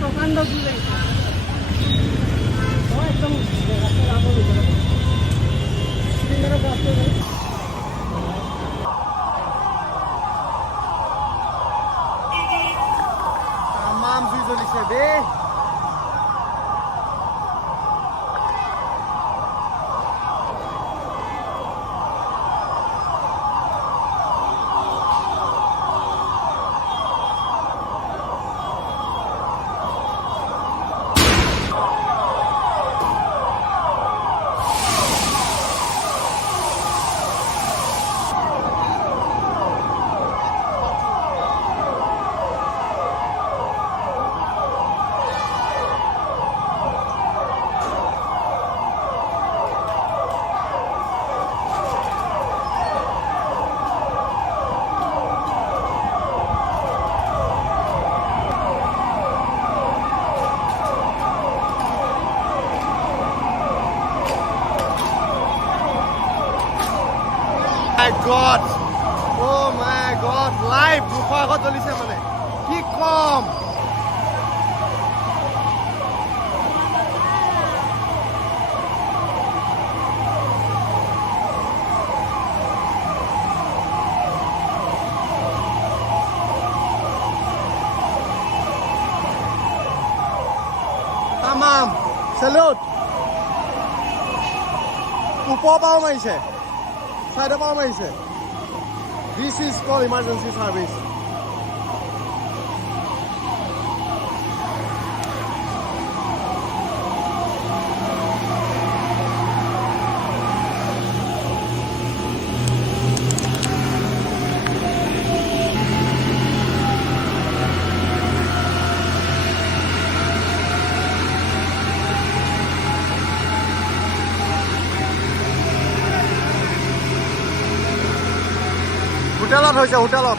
প্ৰকাণ্ড জুই লাগিছে একদম ৰাস্তা যাব বিচাৰে তামাম জুই জ্বলিছে বে My God! Oh my God! Live! মুখৰ আগত জ্বলিছে মানে কি কম তামাম চেলুট ওপৰৰ পৰাও মাৰিছে চাইডৰ পৰা মাৰিছে This is called emergency service. হোটেলত হৈছে হোটেলত